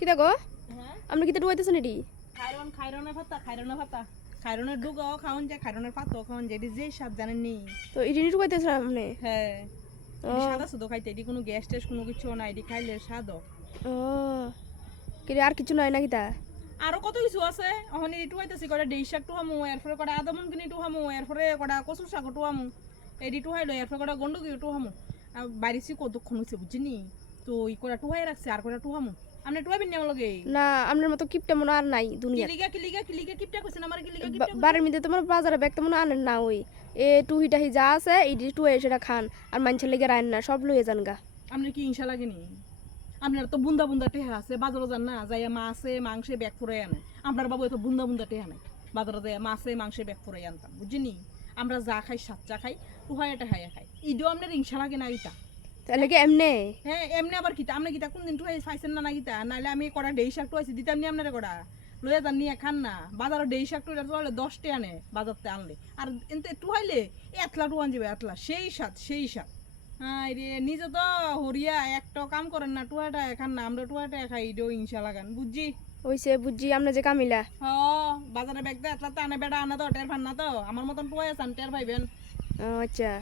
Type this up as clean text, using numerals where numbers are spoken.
কিতা গো হ্যাঁ আপনি কিতা ডুয়াইতেছেন এটি খাইরনের ভাতা খাইরনের ডুগাও খাওন যায় খাইরনের পাতাও খাওন যায় এটি যে স্বাদ জানেন নি তো এটি ডুয়াইতেছেন আপনি হ্যাঁ ও এটি সাদা শুধু খাইতে এটি কোনো গ্যাস টেস কোনো কিছু না এটি খাইলে স্বাদ ও কিরে আর কিছু নাই না কিতা আরো কত কিছু আছে এখন এটি টুয়াইতেছি করে দেই শাক টুহামু এরপরে করে আদমন কিনি টুহামু এরপরে করে কচু শাক টুহামু এটি টুহাইলো এরপরে করে গন্ডকি টুহামু বাড়িছি কতক্ষণ হয়েছে বুঝিনি তো ই করে টুহাই রাখছে আর করে টুহামু আপনি টুহাইবেন না লগে না আপনার মতো কিপটা মনে আর নাই দুনিয়া কিলিগা কিপটা কইছেন আমার কিলিগা কিপটা বাড়ির মধ্যে তোমার বাজারে ব্যাগ তেমন আনেন না ওই এ টুহি টাহি যা আছে এই টুয়ে সেটা খান আর মানুষের লেগে রান না সব লইয়ে যান গা আপনি কি ইনশা লাগেনি আপনার তো বুন্দা বুন্দা টেহা আছে বাজারে যান না যাইয়া মাছে মাংসে ব্যাগ ফুরাই আনে আপনার বাবু এত বুন্দা বুন্দা টেহা নাই বাজারে যাইয়া মাছে মাংসে ব্যাগ ফুরাই আনতাম বুঝিনি আমরা যা খাই সাচ্চা খাই টুহাই টেহাইয়া খাই ইডও আপনার ইনশা লাগে না ইটা তাহলে কি এমনে হ্যাঁ এমনি আবার কিতা আপনি কিতা কোনদিন টুহাই পাইছেন না গিতা নাইলে আমি কড়া ডেই শাক টুয়াইছি দিতাম নি আপনারে কড়া লইয়া যান নিয়ে খান না বাজারে ডেই শাক টুইলে 10 আনে বাজারতে আনলে আর এনতে টুহাইলে এতলা টুয়ান যাবে এতলা সেই স্বাদ হ্যাঁ রে নিজে তো হরিয়া একটা কাম করেন না টুয়াটা খান না আমরা টুয়াটা খাই ইডও ইনশা লাগান বুঝছি ওইসে বুঝছি আমরা যে কামিলা হ বাজারে ব্যাগ দে এতলা তো আনে বেড়া আনা তো টের ফান না তো আমার মতন টুয়াই আসান টের পাইবেন আচ্ছা